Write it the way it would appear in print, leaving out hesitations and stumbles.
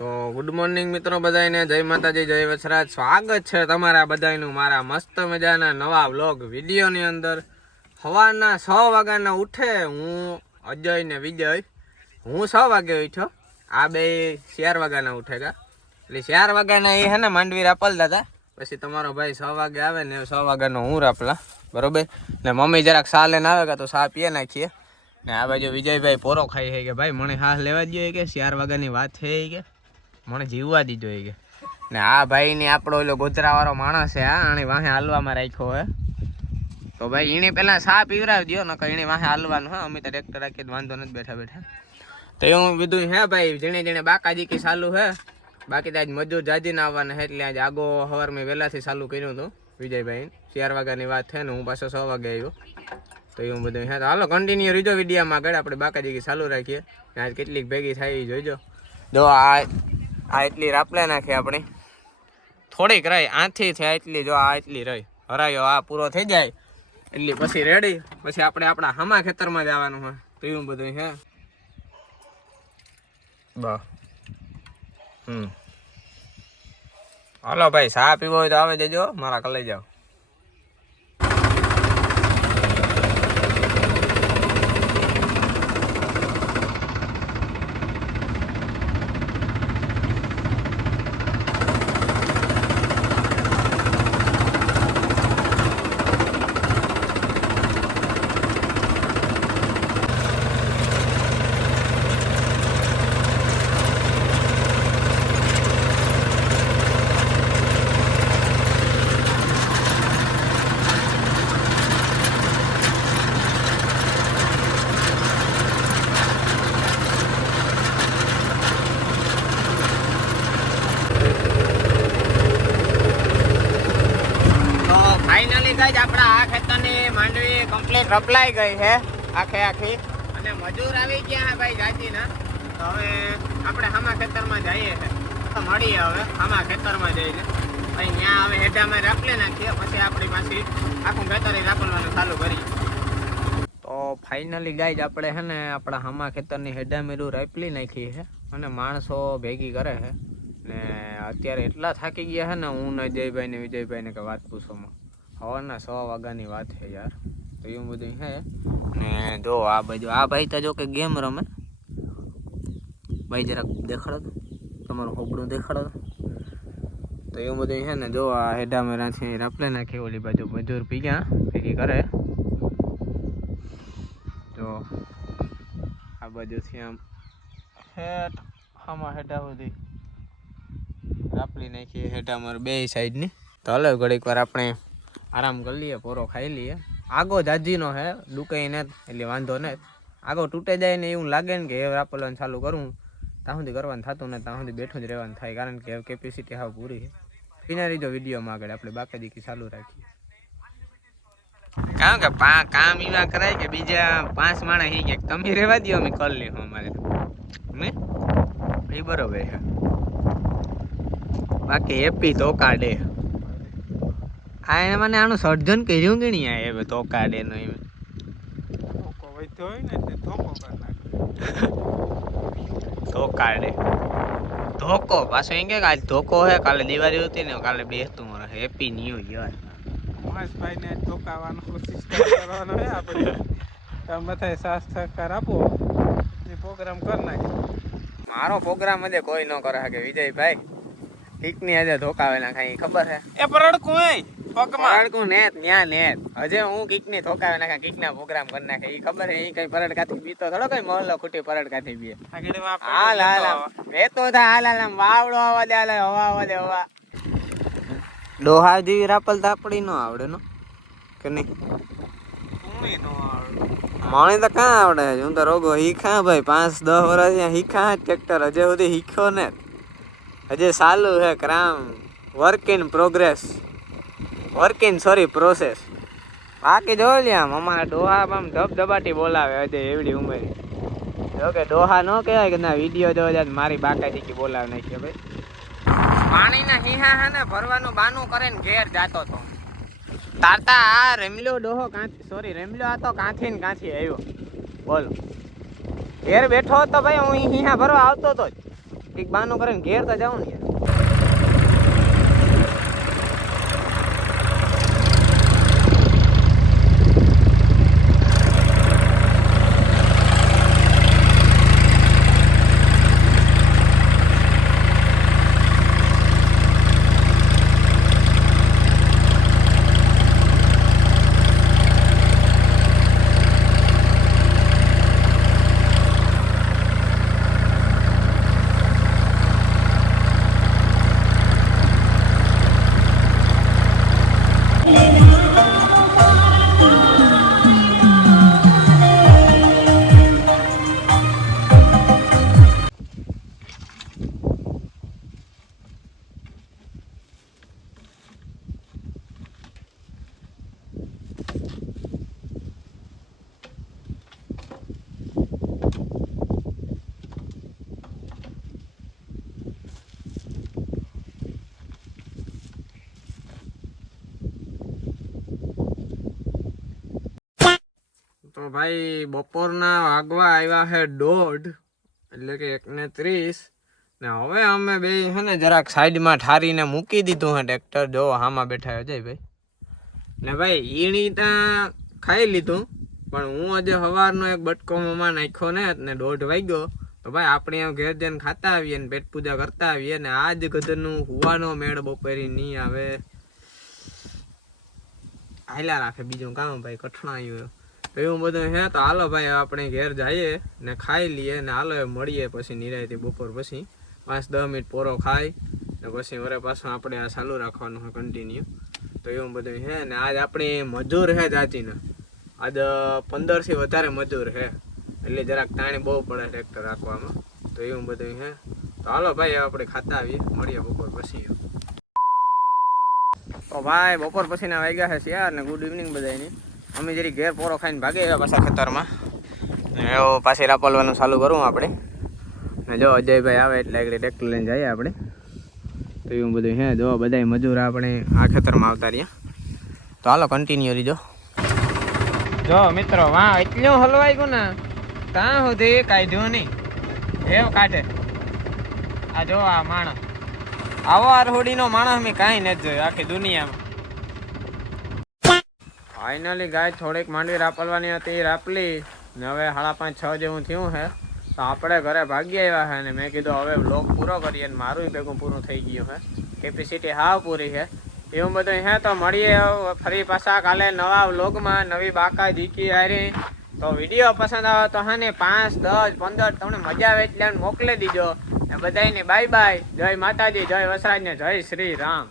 તો good morning મિત્રો બધાને, જય માતાજી, જય વસરાજ. સ્વાગત છે તમારા બધાનું મારા મસ્ત મજાના નવા વ્લોગ વિડીયોની અંદર. સવારના 6 વાગ્યાના ઉઠે હું અજય ને વિજય. હું 6 વાગે ઉઠ્યો, આ બે 4 વાગ્યાના ઉઠેગા. એટલે 4 વાગ્યાના એ હે ને માંડવી રાપલતા હતા. પછી તમારો ભાઈ 6 વાગે આવે ને 6 વાગ્યાનો હું રાપલા, બરોબર. ને મમ્મી જરાક સા લઈને આવે તો સા પીએ નાખીએ. ને આ બાજુ વિજયભાઈ પોરો ખાઈ છે કે ભાઈ મને હા લેવા જ જોઈએ કે 4 વાગ્યાની વાત છે કે મને જીવવા દીધો એ કે. ને આ ભાઈ ને આપણો ઓલો ગોધરા વાળો માણસ છે, હા, આને વાહે હાલવામાં રાખ્યો હે. તો ભાઈ એને પેલા સા પીવરાવી દો, નકર એને વાહે હાલવાનું હે. અમે તો ટ્રેક્ટર રાખી વાંધો નથી બેઠા બેઠા. તો એવું બધું હે ભાઈ, જેણે જેણે બાકાજી કી ચાલુ હે. બાકી તો આજ મજૂર જાજી ના આવવાના હે, એટલે આજ આગો સવાર મેં વહેલાથી ચાલુ કર્યું હતું વિજયભાઈ. 4 વાગ્યાની વાત છે ને હું પાછો 6 વાગે આવ્યો. તો એવું બધું હે. તો હાલો કન્ટિન્યુ રીજો વિડીયોમાં આગળ. આપણે બાકાજી કી ચાલુ રાખીએ. આજ કેટલીક ભેગી થાય એ જોઈજો. જો આ એટલી રાપલે નાખી આપણી, થોડીક રહી આથી છે એટલી. જો આ એટલી રહી હરાયો, આ પૂરો થઈ જાય એટલી પછી રેડી. પછી આપણે આપણા હામા ખેતરમાં જવાનું હોય. તો એવું બધું હે. હાલો ભાઈ, ચા પીવો હોય તો આવે જજો, મારા કલાઈ જાઓ. આપણા આ ખેતરની માંડવી કમ્પ્લીટ રપલાઈ ગઈ છે આખે આખી. અને મજૂર આવી ગયા ભાઈ જાજીના. તો હવે આપણે હામા ખેતરમાં જઈએ છે, મળીએ હવે હામા ખેતરમાં જઈને. ભાઈ ત્યાં હવે હેઠામાં રાપલી નાખીએ, પછી આપણી પાછી આખું ખેતર રાપલવાનું ચાલુ કરીએ. તો ફાઇનલી ગાઈજ આપણે છે ને આપણા હામા ખેતરની હેડા મેરું રાપલી નાખી છે. અને માણસો ભેગી કરે છે. ને અત્યારે એટલા થાકી ગયા છે ને હું ને જયભાઈ ને વિજયભાઈ ને કે વાત પૂછોમાં. સવારના 6 વાગ્યાની વાત છે યાર. તો એવું બધું છે. ને જો આ બાજુ આ ભાઈ તો જો કે ગેમ રમે. ભાઈ જરાક દેખાડો તો, તમારું હોબડું દેખાડો તો. તો એવું બધું છે ને. જો આ હેડા મેરાથી રાપલે નાખી, ઓલી બાજુ મજૂર પીગ્યા ભેગી કરે. જો આ બાજુથી આમ હેઠ આમાં હેડા સુધી રાપલી નાખી હેઠા મારે બે સાઈડની. તો હલો ઘડીક વાર આપણે આરામ કરી લઈએ, પોરો ખાઈ લઈએ. આગો જાજીનો હે, દુકાઈ ને એટલે વાંધો ને. આગો તૂટે જાય ને એવું લાગે ને કે એ રાપલવાનું ચાલુ કરું, ત્યાં સુધી કરવાનું થતું ને ત્યાં સુધી બેઠું જ રહેવાનું થાય. કારણ કે કેપેસિટી હાવ પૂરી છે. પીના રીજો વિડીયોમાં આગળ આપણે બાકાજી ચાલુ રાખીએ. કારણ કે કામ એવા કરાય કે બીજા 5 માણસ એ કે તમે રહેવા દો, અમે કરી લઈશું અમારે એ બરોબર છે. બાકી હેપી તો કાઢે આ મને આનું સર્જન કર્યું કે નહીં. આ હવે તો કાઢે નો એમ તો કાઢે ધોકો પાછો એમ કે આજ ધોકો હે, કાલે દિવાળી હતી ને કાલે બેસતું મારે. Happy new year. મહેશભાઈ ને ધોકાવાનો કોશિશ કરવાનો હે આપણે. તમે બધા સાથ સહકાર આપો, એ પ્રોગ્રામ કરી નાખે. મારો પ્રોગ્રામ હજે કોઈ ન કરે કે વિજયભાઈ ઠીકની હજે ધોકાવે ના ખાઈ ખબર હે. એ પરડકું હે પગમાં પરડકું નેત ન્યા નેત હજે હું કીકની ધોકાવે નાખા, કીકના પ્રોગ્રામ કરી નાખે. ઈ ખબર હે ઈ કઈ પરડકાથી બીતો થોડો કઈ મોહલ્લો ખૂટી પરડકાથી બીએ. હાલ હાલ વેતો થા હાલ હાલ વાવડો આવવા દે, હાલ હવા આવવા દે હવા. ડોહા જેવી રાપલ તો આપડી નો આવડે નો કે નહીં. મને તો કાં આવડે, હું તો રોગો હીખા ભાઈ. 5-10 વર્ષ ત્યાં હીખા ટ્રેક્ટર, હજે સુધી હીખ્યો ને. હજે ચાલુ હે crime, work in progress, work in process. બાકી જો લે આમ અમારા ડોહા આમ ધબધબાટી બોલાવે હજે એવડી ઉંમર. જો કે ડોહા ન કહેવાય કે ના વિડીયો જોવા જાય મારી બાકાજી કી બોલાવે નાખીએ ભાઈ. પાણીના હીહા હે ને ભરવાનું બાનું કરે ને ઘેર જાતો તો તારતા આ રેમલ્યો ડોહો કાંથી, સોરી રેમલ્યો આ તો કાંથી ને કાંથી આવ્યો બોલો. ઘેર બેઠો હતો ભાઈ, હું હીહા ભરવા આવતો હતો જ. એક બાનો કરે ને ઘેર તો જાવ ને યાર. તો ભાઈ બપોરના વાગવા આવ્યા છે 1:30 એટલે કે 1:30 ને હવે અમે બે છે ને જરાક સાઈડમાં ઠારીને મૂકી દીધું છે ટ્રેક્ટર. જો હામાં બેઠા અજયભાઈ ને ભાઈ ઈણી ત્યાં ખાઈ લીધું, પણ હું આજે સવારનો એક બટકો મમાં નાખ્યો ને 1:30 વાગ્યો. તો ભાઈ આપણે ઘેર જઈને ખાતા આવીએ ને પેટ પૂજા કરતા આવીએ ને આજ ગધનું હુવાનો મેળ બપોરી નહીં આવે હાલ્યા રાખે. બીજું કામ ભાઈ કઠણા આવ્યું તો એવું બધું હે. તો હાલો ભાઈ આપણે ઘેર જઈએ ને ખાઈ લઈએ ને હાલો મળીએ પછી નિરાયથી બપોર પછી 5-10 મિનિટ પોરો ખાઈ ને પછી વરે પાછું આપણે આ ચાલુ રાખવાનું છે કન્ટિન્યુ. તો એવું બધું હે ને આજ આપણી મજૂર હે જાચીને આજ 15 થી વધારે મજૂર હે એટલે જરાક તાણી બહુ પડે ટ્રેક્ટર રાખવામાં. તો એવું બધું હે. તો હાલો ભાઈ આપણે ખાતા આવીએ મળીએ બપોર પછી. તો ભાઈ બપોર પછીના વાગ્યા છે યાર ને ગુડ ઇવનિંગ બધાની. અમે જરી ઘેર પોરો ખાઈને ભાગી આવ્યા પાછા ખેતરમાં. એવું પાછી રાપલવાનું ચાલુ કરું આપણે ને જો અજયભાઈ આવે એટલે આગળ ટ્રેક્ટર લઈને જઈએ આપણે. તો એવું બધું હે. જો બધા મજૂર આપણે આ ખેતરમાં આવતા રહ્યા. તો હાલો કન્ટિન્યુ રીજો. જો મિત્રો વાહ એટલું હલવાઈ ગયું ને ત્યાં સુધી કાઢ્યું નહીં એવું કાઢે. આ જો આ માણસ આવો આરહોડીનો માણસ મેં કાંઈ નથી જોયો આખી દુનિયામાં. ફાઇનલી ગાય થોડીક માંડવી રાપલવાની હતી રાપલી ને હવે 5:30-6 જેવું થયું છે. તો આપણે ઘરે ભાગી આવ્યા છે ને મેં કીધું હવે વ્લોગ પૂરો કરીએ ને મારું ભેગું પૂરું થઈ ગયું છે. કેપેસિટી હાવ પૂરી છે. એવું બધું છે. તો મળીએ ફરી પાછા કાલે નવા વ્લોગમાં નવી બાકા જીકી હારી. તો વિડીયો પસંદ આવે તો હા ને 5, 10, 15 તમને મજા આવે એટલે મોકલી દીજો ને બધાને બાય બાય. જય માતાજી, જય વસરાજ ને જય શ્રી રામ.